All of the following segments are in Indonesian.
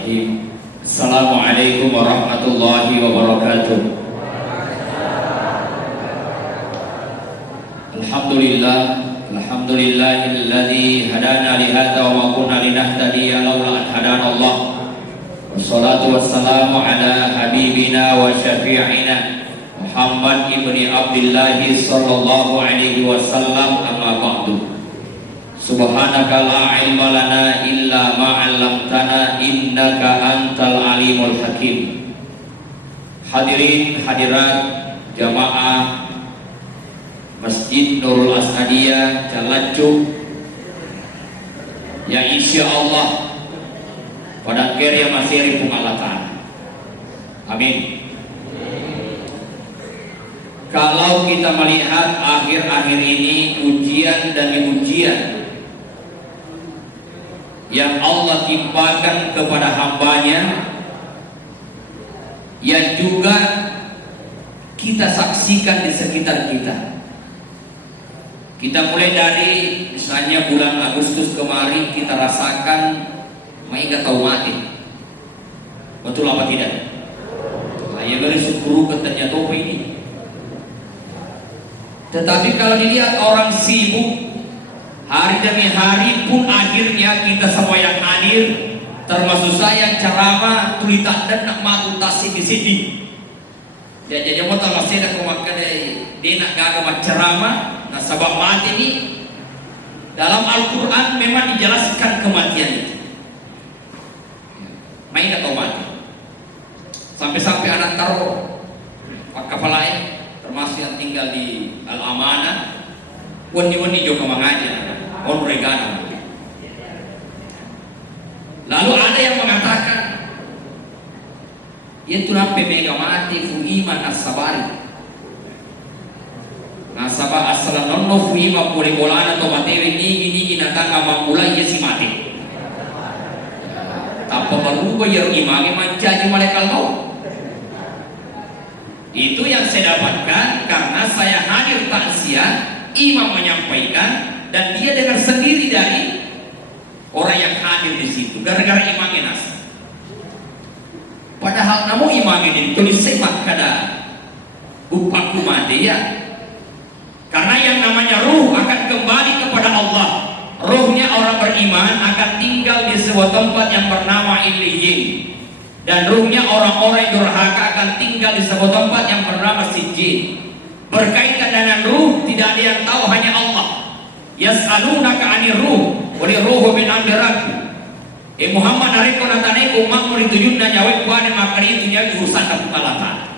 Bismillahirrahmanirrahim. Assalamualaikum warahmatullahi wabarakatuh. Alhamdulillahilladzi hadana li hadza wa ma kunna linahtadiya laula an hadana Allah. Wassalatu wassalamu ala habibina wa syafi'ina Muhammad ibni Abdullah sallallahu alaihi wasallam, amma ba'du. Subhanaka la ilma lana illa ma 'allamtana innaka antal alimul hakim. Hadirin hadirat jamaah Masjid Nurul Asadiyah Calacu, ya insyaallah pada akhirnya masih ripung Allah Ta'ala. Amin. Kalau kita melihat akhir-akhir ini ujian demi ujian yang Allah timpakan kepada hambanya, yang juga kita saksikan di sekitar kita. Kita mulai dari misalnya bulan Agustus kemarin, kita rasakan mereka tahu mati. Betul apa tidak? Saya dari syukuru katanya topi ini. Tetapi kalau dilihat orang sibuk hari demi hari pun, akhirnya kita semua yang hadir, termasuk saya yang ceramah, tulisan dan nak matu tasik di sini. Jadi mau tahu saya nak makan dia nak gagal ceramah. Nah, sebab mati ini dalam Al-Quran memang dijelaskan kematian itu. Main atau mati. Sampai-sampai anak taruh pak kapalai, termasuk yang tinggal di Al-Amanah, wani-wani juga mengajar. Regana. Lalu ada yang mengatakan itu sampai mega mati fuima nasabari. Nasaba asal nonno fuima boleh bolana atau mati ini natanga mamula ia si mati. Tanpa berubah ya imami mencaci malaikat maut. Itu yang saya dapatkan karena saya hadir takziah, imam menyampaikan dan dia dengar sendiri dari orang yang hadir di situ, gara-gara imam nas. Padahal namun imam ini tulis semak kada upaku mati ya. Karena yang namanya ruh akan kembali kepada Allah. Ruhnya orang beriman akan tinggal di sebuah tempat yang bernama Illiyin, dan ruhnya orang-orang yang durhaka akan tinggal di sebuah tempat yang bernama Sijjin. Berkaitan dengan ruh tidak ada yang tahu, hanya Allah. Yas'alunaka 'anir ruh wa ruhu min amri rabbi. Muhammad hari kau natane ko makmur ditujudna nyawa kuane makari itu nyawa urusan Allah Ta'ala.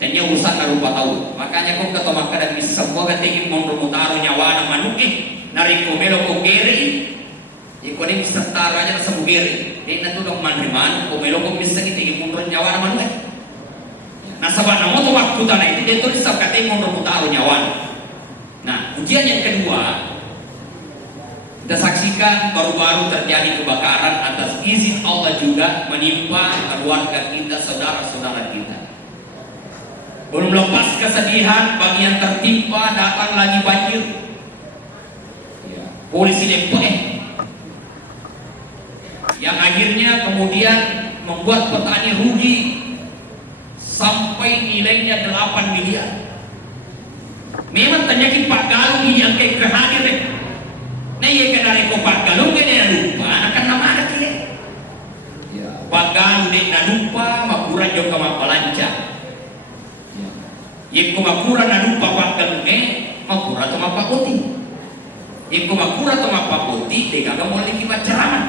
Dan nya urusan rupa tahu. Makanya kau kata maka dan bisa semua katingin mau rumutaru nyawa na manuk nari ko melo ko geri. Iko ni bisa taruh aja sa bugeri. Di na tudong manriman ko melo ko bisa kitingin mau nyawa na manuk. Nah sahabat namun tuh waktu tanah itu dia tulis katingin mau rumutaru nyawa. Nah, ujian yang kedua kita saksikan baru-baru terjadi kebakaran atas izin Allah juga menimpa keluarga kita, saudara-saudara kita. Belum lepas kesedihan bagi yang tertimpa, datang lagi banjir. Polisi Depok yang akhirnya kemudian membuat petani rugi sampai nilainya 8 miliar. Memang penyakit Pak Galung yang kayak kehadir nah iya kenali ko Pak Galung kena lupa akan nama anak ini Pak Galung dia lupa makuran juga mapalanca yang kumakuran lupa Pak Galung makuran atau mapakuti yang kumakuran atau mapakuti dia gak mau lagi pacaran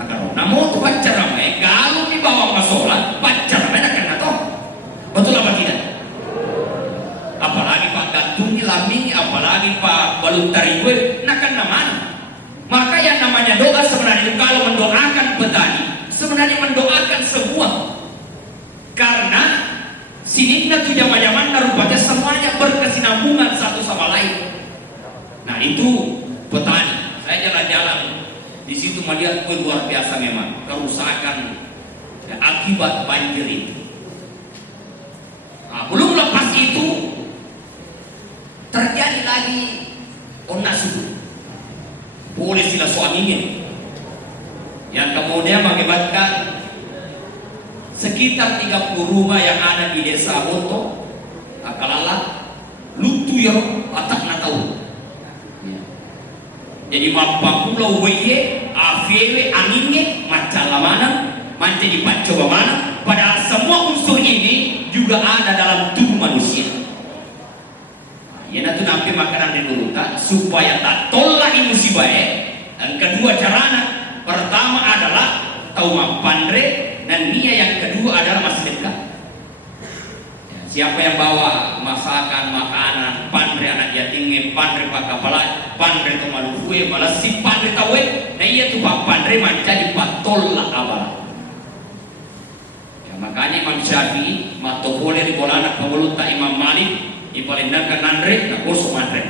agar namun tuh pacaran kalau dibawa masalah pacaran akan atau betul apa tidak? Apalagi Pak Gantungi Laming, apalagi Pak Balutari gue, nah kan namanya. Maka yang namanya doa sebenarnya kalau mendoakan petani, sebenarnya mendoakan semua. Karena siningna tuh zaman-zaman rupanya semuanya berkesinambungan satu sama lain. Nah itu petani. Saya jalan-jalan di situ melihat luar biasa memang kerusakan ya, akibat banjir itu. Nah, belum lepas itu terjadi lagi onasu boleh sila suaminya Yang kemudian mengakibatkan sekitar 30 rumah yang ada di desa Boto, Akalala, lutu ya atak na tahu. Jadi mapa pulau weye, afewe, anginnya, macalamana, manca dipacoba mana. Padahal semua unsur ini juga ada dalam tubuh manusia. Yana tu nampi makanan di nuruta supaya tak tolak musibah. Dan kedua carana, pertama adalah tahu pandre, dan niat yang kedua adalah masih dekat. Siapa yang bawa masakan, makanan, pandre anak yatim, pandre pakapala, pandre tu maluwe, malah si pandre tawe, nah iya tu pak pandre manca dipatol lah abala. Ya, makanya Imam Syafi'i mato boleh di bola anak pengulut tak Imam Malik, ipalindakan nandre, nak kosong mandre.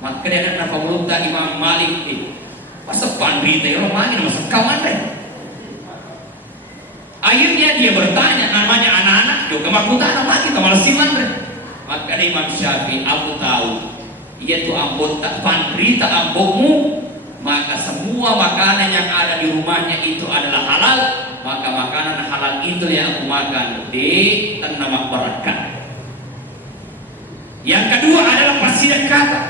Maka dia nak pengulut tak Imam Malik, masa pandre itu orang mana masa kamandre. Akhirnya dia bertanya, namanya anak-anak juga makutan lagi sama siman. Maka Imam Syafi'i, aku tahu ia tu ambon tak pandri tak ambokmu, maka semua makanan yang ada di rumahnya itu adalah halal, maka makanan halal itu yang aku makan di nama berkah. Yang kedua adalah persidak kata.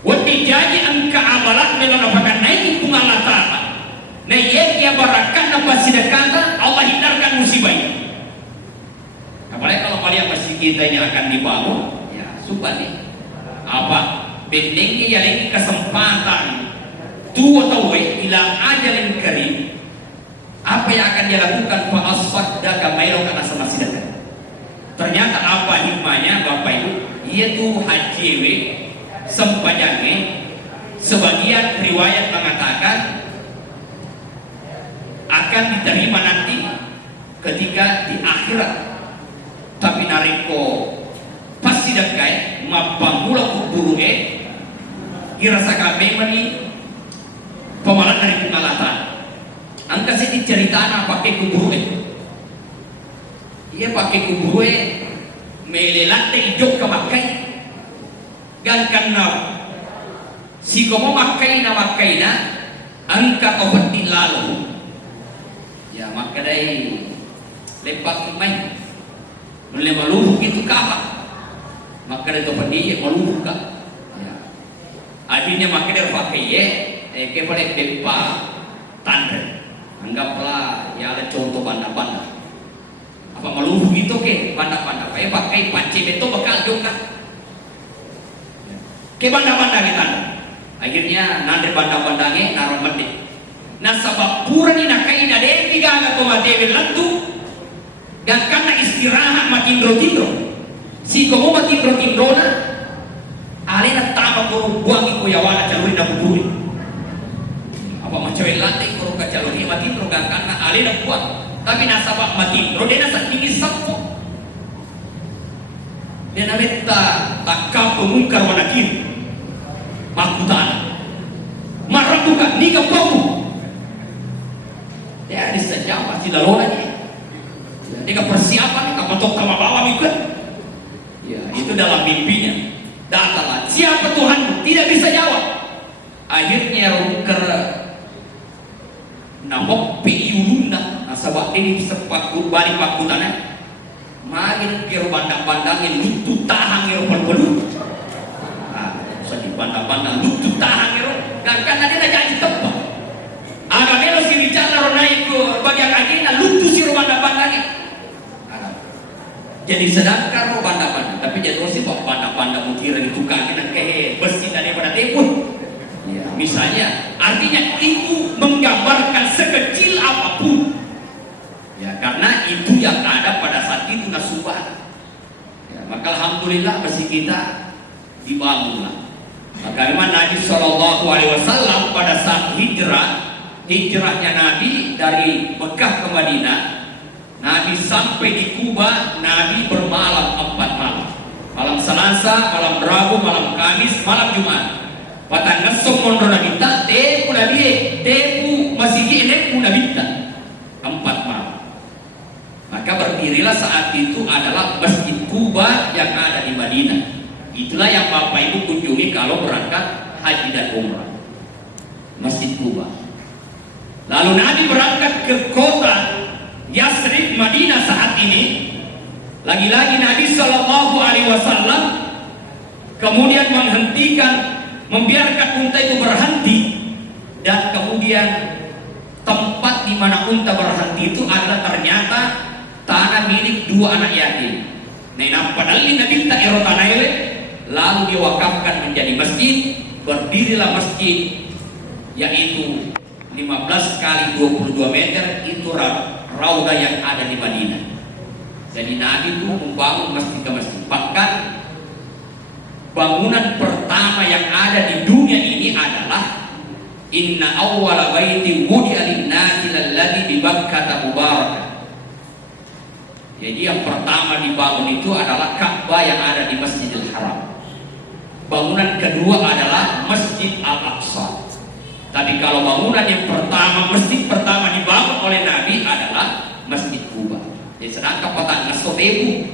Wati jadi angka abalat dengan apakan naik pungalata. Nah ia barakat apa sidakata Allah hindarkan musibah ini. Apalagi kalau kalian masjid kita ini akan dibangun, ya sumpah nih. Apa? Bentengnya yang ini kesempatan tu atau ila ajalin karim. Apa yang akan dia lakukan fa asfadaka mailo kana sama sidakata. Ternyata apa hikmahnya Bapak Ibu? Ia tu hajiwe sempajangnya. Sebagian riwayat mengatakan akan diterima nanti ketika di akhirat. Tapi nariko pasti dekai mapangula kuburu irasa kami mani pemalan dari pengalatan. Angka sini cerita pakai kuburu ia pakai kuburu melelate hijau kemakai gan karena si komo makai na angka obat lalu. Ya maka dari lepas main mulai maluh itu kalah maka dari tempat dia maluh kah ya. Akhirnya maka dari pakai kepada bepa tanda anggaplah ya ada contoh banda-banda apa maluh itu ke banda-banda pakai panci beto bakal juga ke banda-banda kita akhirnya nanti banda-bandanya naruh mati. Nah sabab pura ni nakai na devi gaga ko matevi lantu dan karena istirahat matindro-tindro si komo matindro-tindro na alena tama ko buang ko yawana caluri na buburi apa macam lantai ko ka caluri matindro gan karena alena buang tapi nasabab matindro dia nasa tinggi sampo dia nameta takam pemungkar wanakin makutan marabuka ni ka pomo dia ada sejam pasti lalolanya. Dia persiapan kapan tok sama bawa mikut. Ya, itu dalam mimpinya. Datanglah, siapa Tuhan? Tidak bisa jawab. Akhirnya ruker nampak piuluna nasabak ini sepak balik pakutannya. Makin kira bandang-bandangin lutut tahang kira peluh. Ah, sedih bandang-bandang lutut tahang kira. Kan ada janji tempat. Agak melo si bicara ronai ko bagian agina lutu si banda-bandanya. Jadi sedangkan banda-banda, tapi jadi si banda-banda mukira itu kaki nak bersih daripada tepun. Ya, misalnya artinya itu menggambarkan sekecil apapun. Ya, karena itu yang ada pada saat itu nasubah. Ya, maka alhamdulillah masjid kita dibangunlah. Maka memang Nabi SAW pada saat hijrahnya Nabi dari Mekah ke Madinah, Nabi sampai di Kuba, Nabi bermalam 4 malam. Malam Selasa, malam Rabu, malam Kamis, malam Jumat. Patang ngesong mondro nabita, tepu nabi, tepu masih gini nabita 4 malam. Maka berdirilah saat itu adalah Masjid Kuba yang ada di Madinah. Itulah yang Bapak Ibu kunjungi kalau berangkat haji dan umrah. Masjid Kuba. Lalu Nabi berangkat ke kota Yasrib, Madinah saat ini. Lagi-lagi Nabi Shallallahu Alaihi Wasallam kemudian membiarkan unta itu berhenti, dan kemudian tempat di mana unta berhenti itu adalah ternyata tanah milik dua anak yatim. Nah, padahal Nabi tak tanah itu, lalu diwakafkan menjadi masjid. Berdirilah masjid, yaitu 15 kali 22 meter, itu raudah yang ada di Madinah. Jadi Nabi itu membangun masjid ke masjid. Bahkan bangunan pertama yang ada di dunia ini adalah inna awwala baiti wudi'a lin-nasi alladzi bi Bakkah mubarak. Jadi yang pertama dibangun itu adalah Ka'bah yang ada di Masjidil Haram. Bangunan kedua adalah Masjid Al-Aqsa. Tapi kalau bangunan yang pertama, masjid pertama dibangun oleh Nabi adalah Masjid Kuba. Jadi sedangkan patang Nasotebu,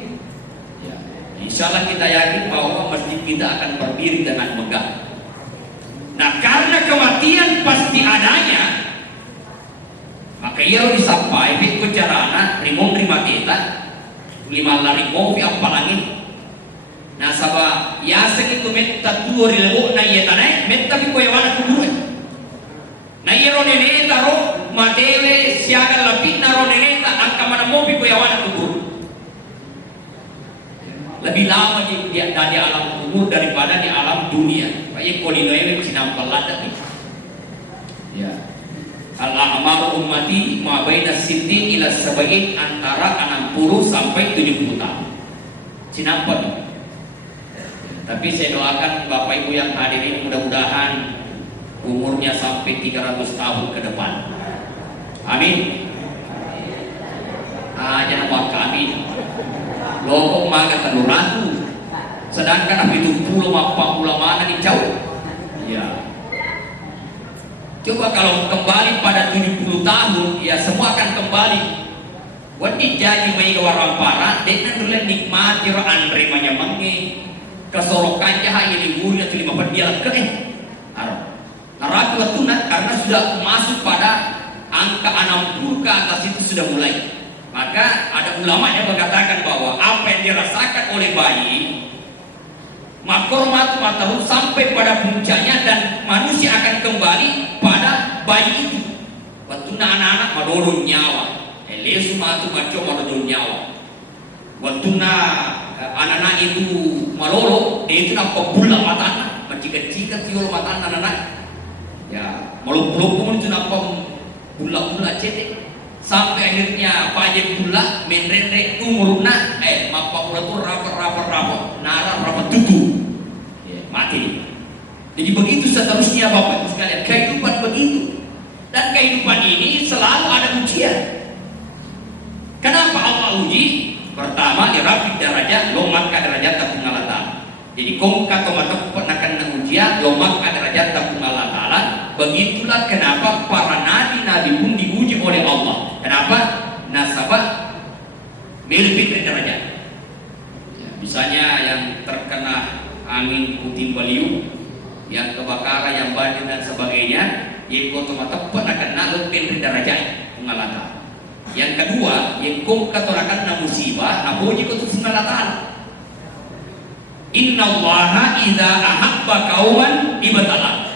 ya, insya Allah kita yakin bahwa masjid kita akan berdiri dengan megah. Nah, karena kematian pasti adanya, maka ia disampai fit carana rimong rima kita 5 lari kopi apalagi. Nah, sabah ya segitu metta tuori lebo na iya tanai metta bi koyawana kubur. Na iya ronene taro matewe siaga lapit na ronene ta angka mana mobi koyawana kubur. Lebih lama di alam kubur daripada di alam dunia. Kayak kolino ini sinampal ladat nih. Ya. Al-a'maru ummati ma baina sittin ila sab'in, antara 60 sampai 70 tahun. Sinampal nih. Tapi saya doakan Bapak Ibu yang hadir ini mudah-mudahan umurnya sampai 300 tahun ke depan. Amin. Jangan lupa amin. Loh maga telur ratu. Sedangkan apa itu pulau apa ulama di jauh. Ya. Coba kalau kembali pada 70 tahun, ya semua akan kembali. Wadi jadi mai warang para, dengan dulu nikmati ro andre manyamangi. Kesorokan jahat ini gurunya tu 5 dia ke Naraku watuna karena sudah masuk pada angka 60 ke atas itu sudah mulai. Maka ada ulama yang mengatakan bahwa apa yang dirasakan oleh bayi makormat matahu sampai pada puncaknya, dan manusia akan kembali pada bayi itu. Watuna anak-anak madolun nyawa, lesu matu maco madolun nyawa. Watuna anak-anak itu malolo, dia itu nak pembula matana, mencika-cika tiul matana anak. Ya, meluk-meluk itu nak pembula-bula cetek. Sampai akhirnya pajak pula menrere umurna mapa pula tu rapor nara rapor tutu. Ya, mati. Jadi begitu seterusnya Bapak Ibu sekalian, kehidupan begitu. Dan kehidupan ini selalu ada ujian. Kenapa Allah uji? Pertama, dirapit derajat, lomak ka derajat tabung Allah Ta'ala. Jadi kong kato matok penakan na ujian, lomak ka derajat tabung Allah Ta'ala. Begitulah kenapa para nabi-nabi pun diuji oleh Allah. Kenapa? Nasabah melipit derajat. Ya, misalnya yang terkena angin puting beliung, yang kebakaran, yang banjir dan sebagainya, yang otomatis penakan na lebih derajat Allah Ta'ala. Yang kedua, yang kong katurakan na musibah, na puji ko tu Allah Ta'ala. Inna Allaha idza ahabba qauman ibtala.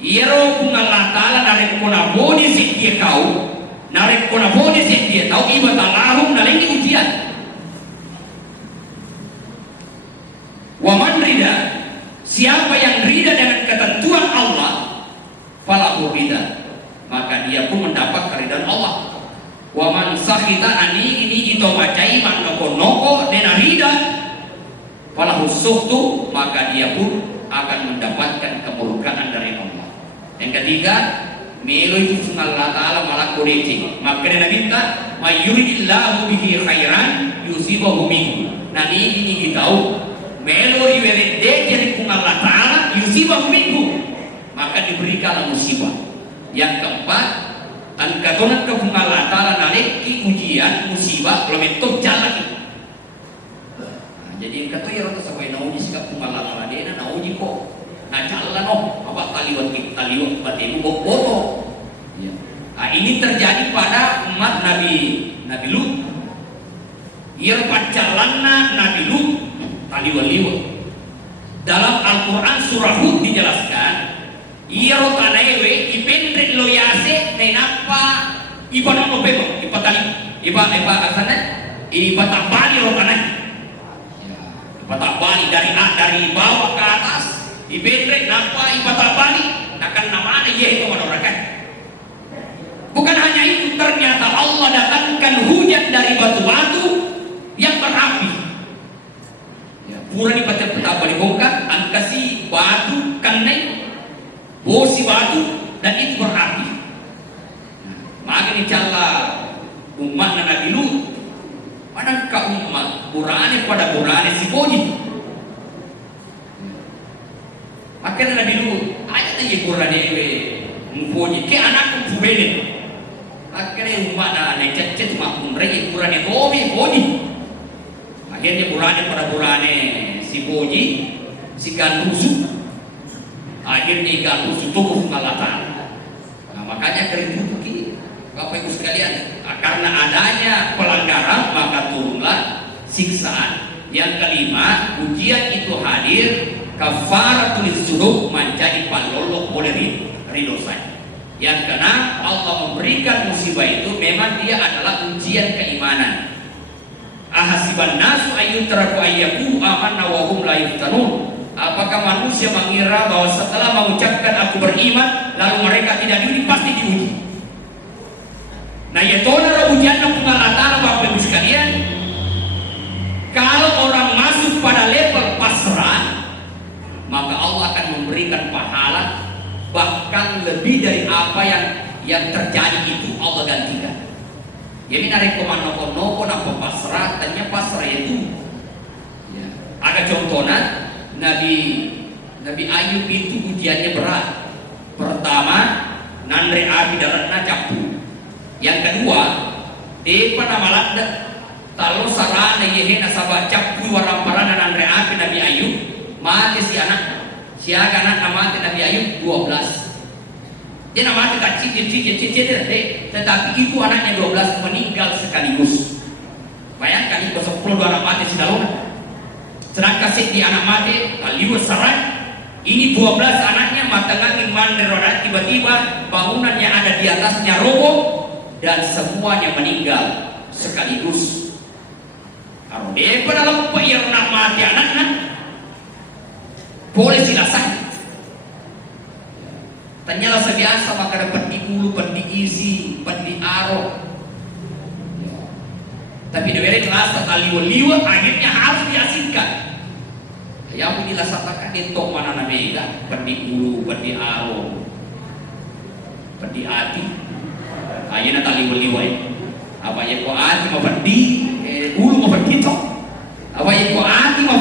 Iyero kung Allah Ta'ala narek ko na boni si dia kau, narek ko na boni si dia tau ibtalahum nalingi ujian. Wa man rida, siapa yang rida dengan ketentuan Allah, falahu rida, maka dia pun mendapat keridhaan Allah. Wa man sakhita ani ini itu macai man noko dena rida, falahu sukhtu, maka dia pun akan mendapatkan kemurkaan dari Allah. Yang ketiga, melo itu Allah Ta'ala malah kodeci. Maka dia minta mayuridillahu bihi khairan yusibahu minhu. Nah ini kita tahu melo iwerede jadi kung Allah Ta'ala yusibahu minhu, maka diberikan musibah. Yang keempat, an katonan ke kung Allah Ta'ala naleki ujian musibah kalau mentok jalan. Jadi kata ya rata sampai nauji sikap Allah Ta'ala dia nauji kok. Nah jalan apa taliwat kita taliwat batimu boto. Ya. ini terjadi pada umat Nabi Lut. Ia pacalanna Nabi Lut taliwaliwa. Dalam Al-Quran surah Hud dijelaskan, ia rotanewe ipendre loyase menapa ibadah nobemo ipatali iba asana iba tabali rotanai. Iba tabali dari bawah ke atas ipendre napa iba tabali akan namanya yaitu menorakan. Bukan hanya itu, ternyata Allah datangkan hujan dari batu-batu yang berapi. Pura ni baca petapa dibongkar, angkasi batu kanai, bosi batu dan itu berapi. Maka ni cala umat Nabi Lut. Manakah umat burane pada burane si boji. Maka Nabi Lut ayat aja burane muboji ke anak kubele. Akhirnya umat necet makmum regi burane boji. Akhirnya burane si boji si ganrusu. Akhirnya ganrusu tukuh malatan. Nah, makanya kering begini Bapak Ibu sekalian, karena adanya pelanggaran maka turunlah siksaan. Yang kelima, ujian itu hadir kafaratul dzunub, menjadi palolo oleh ridho saya. Yang keenam, Allah memberikan musibah itu memang dia adalah ujian keimanan. Ahasiban nasu ayyutraku ayyaku amanna wa hum la yuftanun. Apakah manusia mengira bahwa setelah mengucapkan aku beriman lalu mereka tidak diuji? Pasti diuji. Nah, ya saudara, ujian yang pengalatara Bapak Ibu sekalian, kalau orang masuk pada level pasrah, maka Allah akan memberikan pahala bahkan lebih dari apa yang terjadi itu Allah gantikan. Jadi narik komando nopo napa pasrah, tanya pasrah itu. Ya. Agak contohnya Nabi Ayub itu ujiannya berat. Pertama, nandre api daratna capu. Yang kedua, depa namalanda talo sarana yehena sabah capu waramparana nandre api Nabi Ayub mati si anak. Siaga anak mati Nabi Ayub 12. Dia namanya tak cicit, tetapi itu anaknya 12 meninggal sekaligus. Bayangkan itu 10 anak mati sedaluna. Sedangkan si anak mati liwat sarai. Ini 12 anaknya matangangin manderorat, tiba-tiba bangunan yang ada di atasnya roboh dan semuanya meninggal sekaligus. Kalau dia pada lupa yang nak mati anaknya, boleh silasan. Tanyalah sebiasa maka dapat diulu, diisi, diaro. Tapi diberi terasa taliwa-liwa akhirnya harus diasinkan. Yang pun dilasatakan di tok mana namanya, diulu, diaro, diati. Akhirnya taliwa-liwa. Apa yang kau ati mau ulu mau tok. Apa yang kau ati mau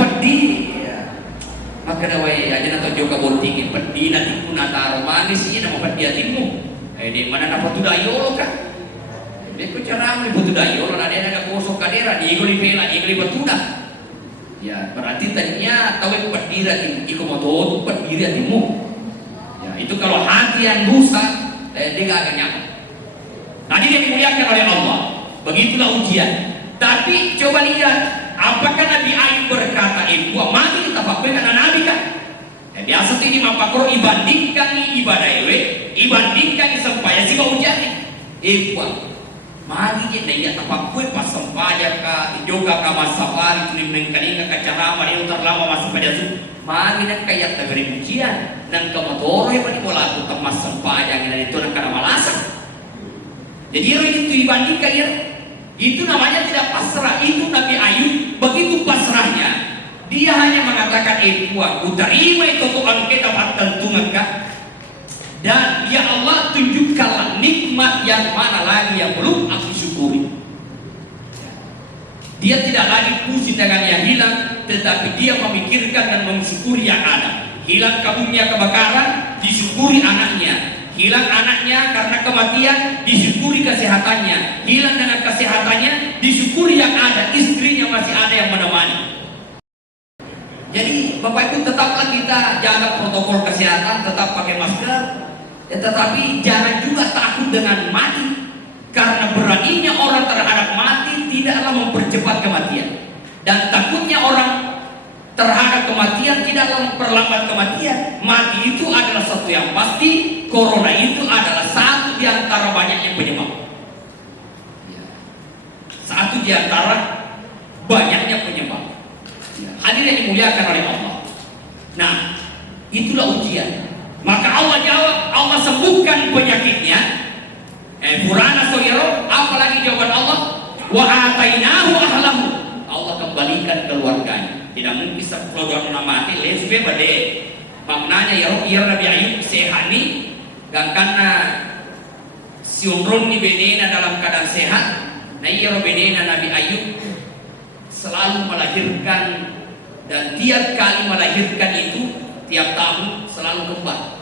maka dawai aja nato juga bontingin pedi nanti pun nata romanis ini nama pedi hatimu di mana napa tu dayolo kan dia ko cara mo butuh dayolo na dia naga kosok kadera di igoli pela igoli batuda ya berarti tadinya tahu pedi hati iko moto pedi hatimu ya itu kalau hati yang rusak dia gak akan nyaman. Nanti dia dimuliakan oleh Allah, begitulah ujian. Tapi coba lihat, apakah Nabi Ayub berkata itu mati kita pakai karena Nabi kan? Biasa ini mapakro ibandingkan ibadah ibandingkan sempaya sih mau ujiannya. Mari je naya tapakui pas sempaya ka juga ka masafari tunim neng kalinga ka carama ni utar lama masuk pada su. Mari nak kayak tagari ujian nang kamatoro ya pani bola tu mas sempaya ngina itu nang kana malasan. Jadi itu ibandingkan ya. Itu namanya tidak pasrah. Itu Nabi Ayub begitu pasrahnya, dia hanya mengatakan ku terima itu Tuhan kita dapat tungangkan. Dan ya Allah tunjukkanlah nikmat yang mana lagi yang belum aku syukuri. Dia tidak lagi pusing dengan yang hilang, tetapi dia memikirkan dan mensyukuri yang ada. Hilang kabutnya kebakaran, disyukuri anaknya. Hilang anaknya karena kematian, disyukuri kesehatannya. Hilang dengan kesehatannya, disyukuri yang ada, istrinya masih ada yang menemani. Jadi Bapak Ibu tetaplah kita jaga protokol kesehatan, tetap pakai masker, Tetapi jangan juga takut dengan mati, karena beraninya orang terhadap mati tidaklah mempercepat kematian, dan takutnya orang terhadap kematian tidaklah memperlambat kematian. Mati itu adalah satu yang pasti. Corona itu adalah satu di antara banyaknya penyebab. Satu di antara banyaknya penyebab. Hadirin yang dimuliakan oleh Allah. Nah, itulah ujian. Maka Allah jawab, Allah sembuhkan penyakitnya. Qur'ana soyero, apalagi jawaban Allah, wa atainahu ahlahu. Allah kembalikan keluarganya. Tidak mungkin bisa keluarga mati lesbe bade. Maknanya ya Nabi Ayub sehani, dan karena siunron ni benena dalam keadaan sehat. Nah iya benena Nabi Ayub selalu melahirkan, dan tiap kali melahirkan itu tiap tahun selalu kembar.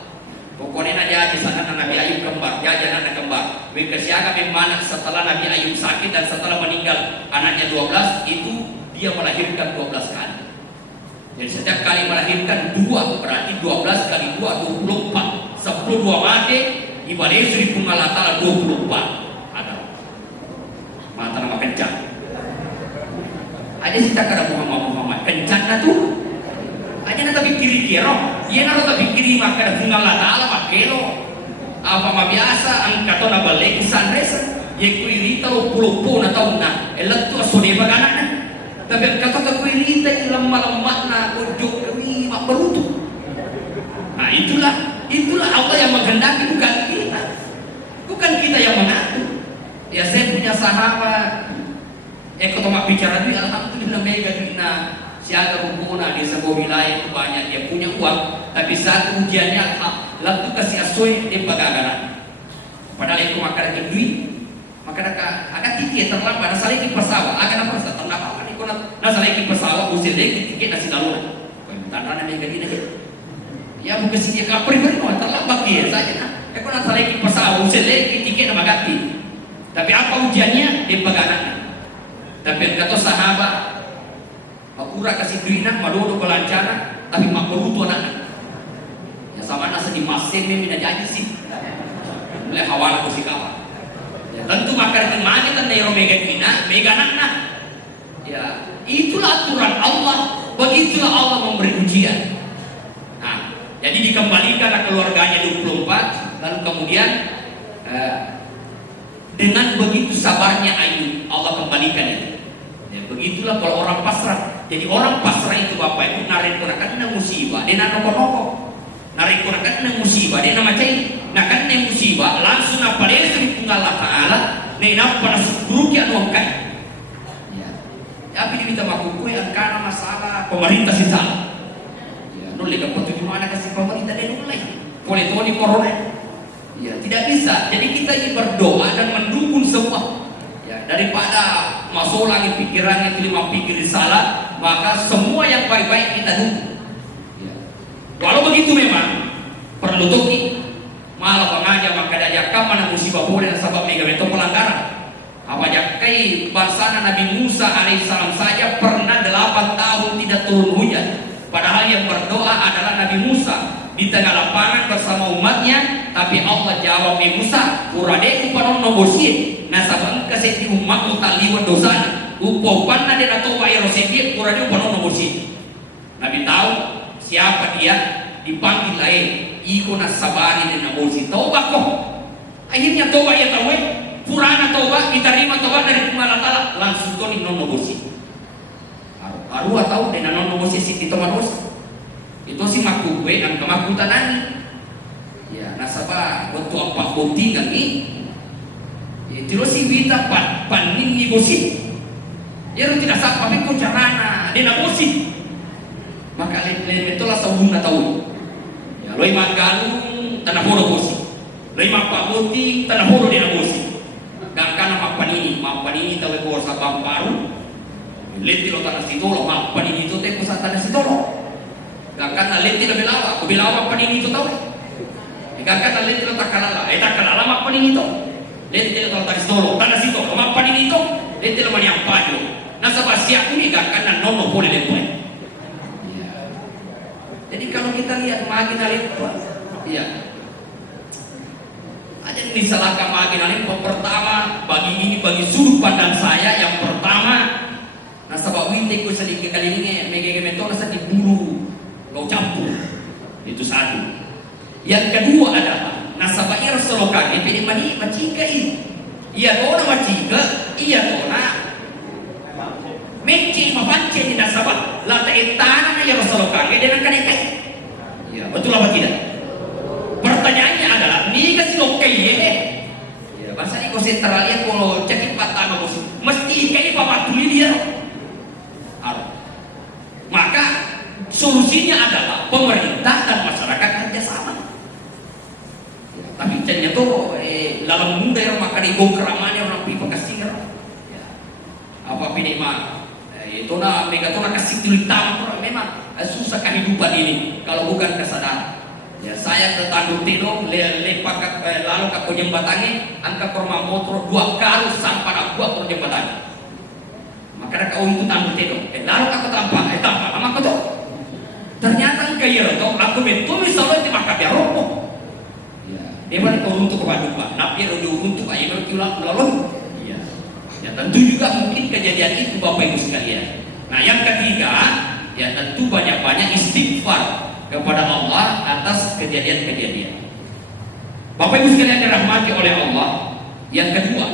Pokoknya aja di sana Nabi Ayub kembar, jajan anak kembar. Berkesiaga memang setelah Nabi Ayub sakit dan setelah meninggal anaknya 12, itu dia melahirkan 12 kali. Jadi setiap kali melahirkan 2, berarti 12 kali 2 24. 10 2 mati ibadah Sri Allah Ta'ala 24. Ada mata nama kencang. Ada kita kada Muhammad kencang tuh. Aja na tapi kiri-kiro, iya na tapi kiri maka bunga Allah Ta'ala makelo. Apa mah biasa angkato na balik sanresa. Ye kuirita o pulo na taon na. Elat tu asode bagana. Tapi kata kuirita lemah-lemah na ujuk kami mak berutu. Nah itulah Allah yang menghendaki, bukan kita. Bukan kita yang mengatur. Ya saya punya sahabat. Kalau bicara duit, alhamdulillah mega duitna. Siaga hubungan di sebuah wilayah itu banyak, dia punya uang, tapi saat ujiannya lalu kasih asoi dia bagagaran. Padahal itu makan duit, maka ada tiket terlambat, ada saling pesawat, akan apa saja terlambat kan ikut, nah saling pesawat usil lagi tiket nasi laluan. Tanda nama yang gini aja. Ya bukan sih dia kapri beri terlambat dia saja. Ikut nak saling pesawat usil lagi tiket nama ganti. Tapi apa ujiannya dia bagagaran. Tapi kata sahabat, Makura kasih duinan, madodo belancana, tapi makurutu anak. Ya sama nasa di masin ni mina jadi sih. Mulai hawala ko si kawan. Ya tentu makar di mana kan dari mega anak. Ya itulah aturan Allah. Begitulah Allah memberi ujian. Nah, jadi dikembalikan keluarganya 24, lalu kemudian dengan begitu sabarnya Ayub Allah kembalikan itu. Ya, begitulah kalau orang pasrah. Jadi orang pasrah itu Bapak itu narik konakan na musibah, dia nak noko-noko. Narik konakan na musibah, dia nama cai. Nah kan na musibah langsung apa dia sering Allah Ta'ala, nena pada buruk yang nongkai. Ya. Tapi dia minta maku kue karena masalah pemerintah sih salah. Ya, nolak apa tuh gimana kasih pemerintah dia mulai. Boleh tuh di corona. Ya, tidak bisa. Jadi kita ini berdoa dan mendukung semua. Ya, daripada masuk lagi pikirannya kelima pikir salah, maka semua yang baik-baik kita dukung. Ya. Kalau begitu memang perlu tuki malah pengajar maka daya mana musibah boleh sebab mega itu pelanggaran. Apa jakai bangsa Nabi Musa alaihissalam saja pernah 8 tahun tidak turun hujan. Padahal yang berdoa adalah Nabi Musa di tengah lapangan bersama umatnya, tapi Allah jawab Musa, "Urade upanon nobosi." Nah, sabang kasih umat utaliwan dosanya. Upopan na din ato wa irosipit kurang upanon nobosi. Nabi tahu siapa dia, dipanggil lain. Iko na sabari din nobosi. Taubat ko. Akhirnya taubat ya tahu. Purana taubat diterima taubat dari Allah Ta'ala langsung to ni nobosi. Arua tahu dengan nobosi si tito manos. Itu si makubwe ang kamakutan ya nasaba waktu apa bukti kami ya terus si bita panin ni bosi ya tidak sah kami ko carana dia na bosi maka lain itulah sahun na tahu ya loy magalung tanah puro bosi loy mapabuti tanah puro dia na bosi gangkan mapanini tahu ko sa bamparu leti lo tanah sitolo mapanini to te ko sa tanah sitolo gangkan aliti lebih lawak paning itu tahu gangkan aliti lo takalala takalala mak paning itu leti lo taris dolo tanah situ mak paning itu leti lo maniang paju nasa basiak ini gangkan na nono boleh lepoi. Jadi kalau kita lihat makin alif iya Jadi disalahkan bagi nanti pertama bagi ini bagi sudut pandang saya yang pertama. Nah sebab winti ku sedikit kali ini megege metode saya diburu lo campur itu satu. Yang kedua adalah nasabah irsolokane pilih mani macika ini. Iya kona macika, iya kona meci mapance di nasabah lata etana ya irsolokane dengan kanekai. Ya betul apa tidak? Pertanyaannya adalah ni kasih oke ya. Ya bahasa ini konsentralnya kalau jadi patah mesti kayak bapak tulis dia. Maka solusinya adalah pemerintah dan masyarakat kerjasama. Ya, tapi ternyata dalam muda yang maka dibongkaramannya orang pipa kasih ya. Apa pilih mah itu na megatona kasih tulitam memang susah kehidupan ini kalau bukan kesadaran. Ya saya ke Tanjung Tino lepak lalu ke jembatannya angka korma motor 2 kali sampai 2 jembatan. Maka kau itu Tanjung Tino lalu aku tampak lama aku tuh ternyata kayak itu aku betul misalnya di maka dia roboh. Ya dia balik untuk kepada nabi untuk ayam berkilau lalu. Ya ya tentu juga mungkin kejadian itu Bapak Ibu sekalian. Nah yang ketiga ya tentu banyak-banyak istighfar kepada Allah atas kejadian-kejadian. Bapak Ibu sekalian dirahmati oleh Allah. Yang kedua,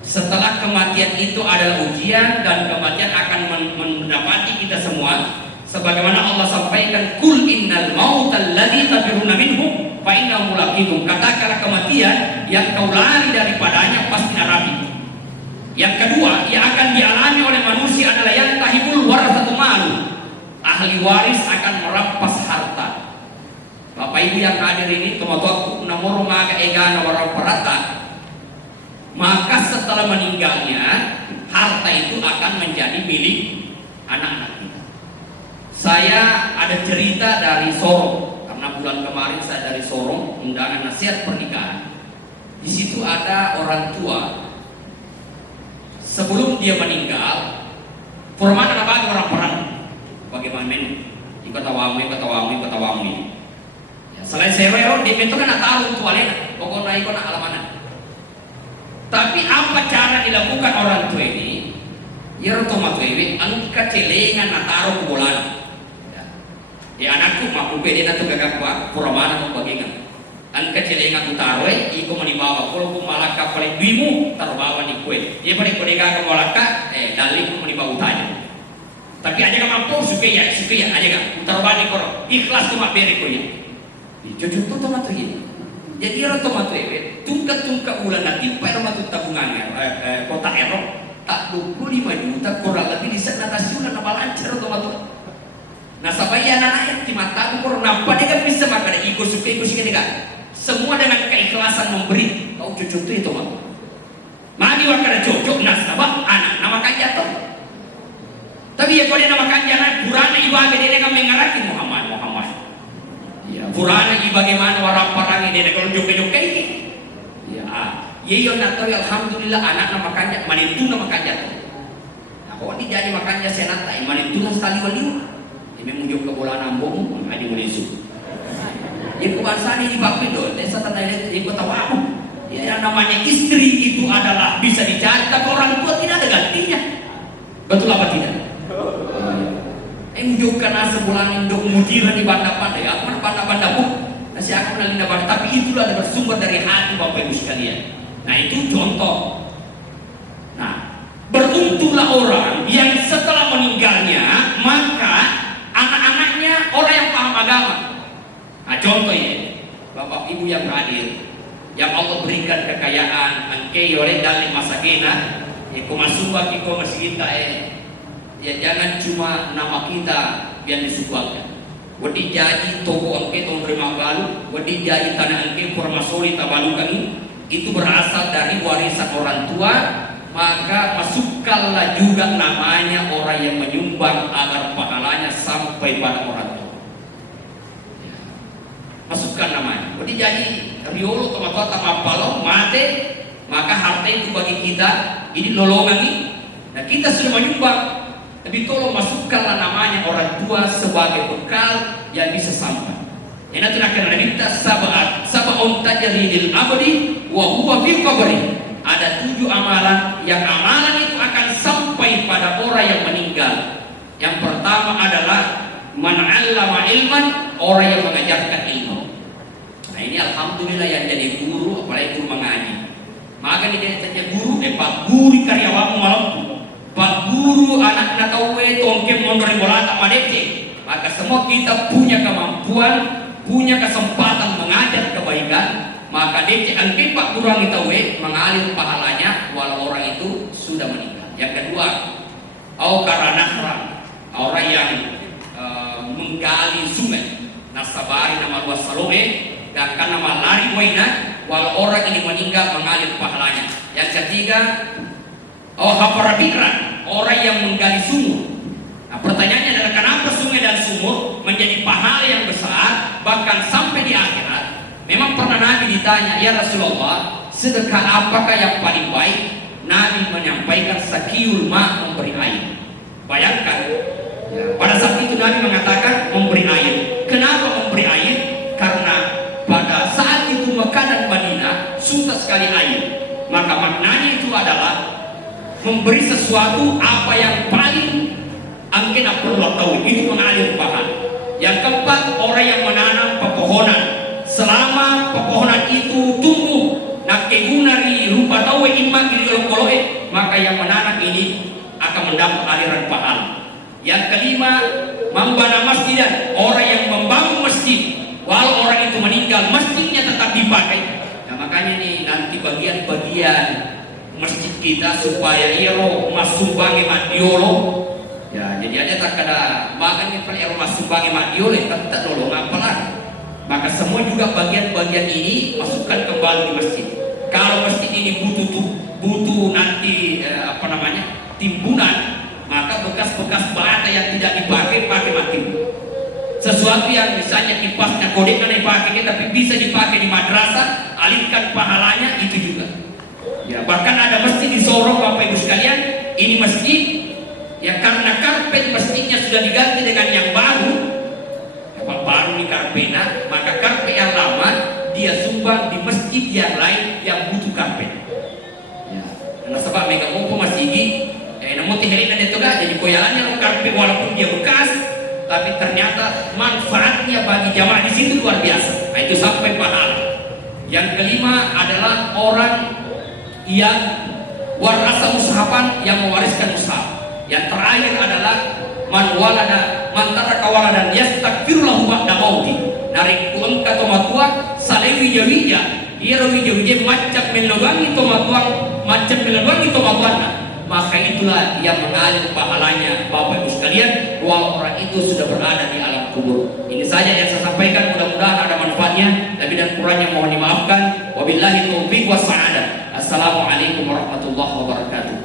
setelah kematian itu adalah ujian dan kematian akan mendapati kita semua. Sebagaimana Allah sampaikan, "Qul innal mautal ladzi tafiruna minhum fa innahu mulaqikum." Katakanlah kematian yang kau lari daripadanya pasti narapi. Yang kedua, yang akan dialami oleh manusia adalah yang tahibul warasatu malu. Ahli waris akan merampas harta. Bapak Ibu yang hadir ini teman-teman nomor maga egana warang perata. Maka setelah meninggalnya harta itu akan menjadi milik anak-anak kita. Saya ada cerita dari Sorong karena bulan kemarin saya dari Sorong undangan nasihat pernikahan. Di situ ada orang tua sebelum dia meninggal, permana bagi orang perang. Bagaimana men? Kota Wangi. Ya, selain serero, dia itu kan tahu tualena, pokoknya ikon alamanan. Tapi apa cara dilakukan orang tua ini? Ya otomatis ini, angkat celengan taruh ke bulan. Ya anakku mampu beda nanti gak kuat, pura-mana mau bagikan. Angkat celengan taruh, iko mau dibawa. Kalau aku malah kapal duimu, taruh bawa di kue. Dia pada kode gak malaka, dalih mau dibawa utanya. Tapi aja gak mampu, suka ya aja gak terbalik koro, ikhlas cuma beri kau ya. Jujur tuh tomat ini. Jadi orang tomat ini, tungkat bulan nanti, pada matu tabungannya, kota Erok, tak 25 juta kurang lebih di sana nasional nama lancar tomat. Nah sampai ya anak di mata koro nampak dia kan bisa makan ikut suka kan. Semua dengan keikhlasan memberi. Kau jujur tuh itu tomat. Mandi wakar cocok nasabah anak nama kajat. Tapi ya kalau dia nama kanjana Purana ibadah dia kan mengaraki Muhammad. Ya Purana bagaimana warang parang dia kalau joke-joke ini. Ya iya nak tahu alhamdulillah anak nama kanjat manitu nama kanjat. Nah kalau dia jadi makanya senatai manitu lah sekali waliu. Ini menunjuk ke bola nambung ngaji menisu. Ya kebangsaan di Bapido, desa tanah di kota Wamu. Ya yang namanya istri itu adalah bisa dicari tapi orang tua tidak ada gantinya. Betul apa tidak? Menunjukkan sebulan untuk mudiran di banda-banda ya, apa banda-banda pun nasi akan menalinda banda, tapi itulah ada bersumber dari hati Bapak Ibu sekalian. Nah itu contoh. Nah beruntunglah orang yang setelah meninggalnya maka anak-anaknya orang yang paham agama. Nah contoh ya Bapak Ibu yang hadir, yang Allah berikan kekayaan, angke oleh dalam masa kena, iko masubak iko masih kita ya jangan cuma nama kita yang disumbangkan. Wadi jadi toko angke tahun terima balu, wadi jadi tanah angke permasori tabalu kami itu berasal dari warisan orang tua, maka masukkanlah juga namanya orang yang menyumbang agar pahalanya sampai pada orang tua. Masukkan namanya. Wadi jadi riolo tomato tamapalo mate, maka harta itu bagi kita ini lolongan ini. Nah kita sudah menyumbang. Tapi tolong masukkanlah namanya orang tua sebagai bekal yang bisa sampai. Yang nanti akan minta sabar arba'un tajri lil abdi wa huwa fi qabri. Ada 7 amalan yang amalan itu akan sampai pada orang yang meninggal. Yang pertama adalah man 'allama ilman, orang yang mengajarkan ilmu. Nah ini alhamdulillah yang jadi guru, apalagi guru mengaji. Maka ini saja guru, pak guru karyawan mampu, pak guru anak tahu tongkem mondori bola tak madece. Maka semua kita punya kemampuan, punya kesempatan mengajar kebaikan. Maka dece angke pak guru yang tahu mengalir pahalanya walau orang itu sudah meninggal. Yang kedua, au karanahran, orang yang menggali sungai. Nasabari nama luas salome, dan kan nama lari waina, walau orang ini meninggal mengalir pahalanya. Yang ketiga, au hafarabiran, orang yang menggali sumur. Nah, pertanyaannya adalah kenapa sungai dan sumur menjadi pahala yang besar bahkan sampai di akhirat? Memang pernah Nabi ditanya, ya Rasulullah, sedekah apakah yang paling baik? Nabi menyampaikan sakiul ma, memberi air. Bayangkan, ya, pada saat itu Nabi mengatakan memberi air. Kenapa memberi air? Karena pada saat itu Mekah dan Madinah susah sekali air. Maka maknanya itu adalah memberi sesuatu apa yang paling angkin perlu tahu, itu mengalir pahala. Yang keempat, orang yang menanam pepohonan. Selama pepohonan itu tumbuh, nak kegunari rupa tahu imma koloe, maka yang menanam ini akan mendapat aliran pahala. Yang kelima, membana masjid, orang yang membangun masjid, walau orang itu meninggal, masjidnya tetap dipakai. Nah makanya nih nanti bagian-bagian masjid kita supaya iro masumbangi madiolo. Ya, jadi ada tak ada makanya kalau iro masumbangi madiolo, tapi tak tolong apalah. Maka semua juga bagian-bagian ini masukkan kembali di masjid. Kalau masjid ini butuh nanti timbunan, maka bekas-bekas bata yang tidak dipakai mati. Sesuatu yang misalnya kipasnya kodeknya dipakai tapi bisa dipakai di madrasah, alihkan pahalanya itu juga. Ya, bahkan ada masjid di Sorong Bapak Ibu sekalian, ini masjid ya karena karpet masjidnya sudah diganti dengan yang baru. Baru di karpena, maka karpet yang lama dia sumbang di masjid yang lain yang butuh karpet. Ya, karena sebab mereka ngumpul masjid ini, namun tinggalin itu kan jadi koyalannya karpet walaupun dia bekas, tapi ternyata manfaatnya bagi jamaah di situ luar biasa. Nah, itu sampai pahala. Yang kelima adalah orang yang warasa mushafan, yang mewariskan mushaf. Yang terakhir adalah man walada man taraka waladan yastaghfiru lahu ba'da mauti. Narik kuang ka tomatua salewi jawiya irawi jawiya macam melobangi tomatuang macam melobangi tomatuana. Maka itulah yang mengalir pahalanya Bapak Ibu sekalian, walau orang itu sudah berada di alam kubur. Ini saja yang saya sampaikan, mudah-mudahan ada manfaatnya. Lebih dan kurangnya mohon dimaafkan. Wabillahi taufiq was sa'adah. Assalamualaikum warahmatullahi wabarakatuh.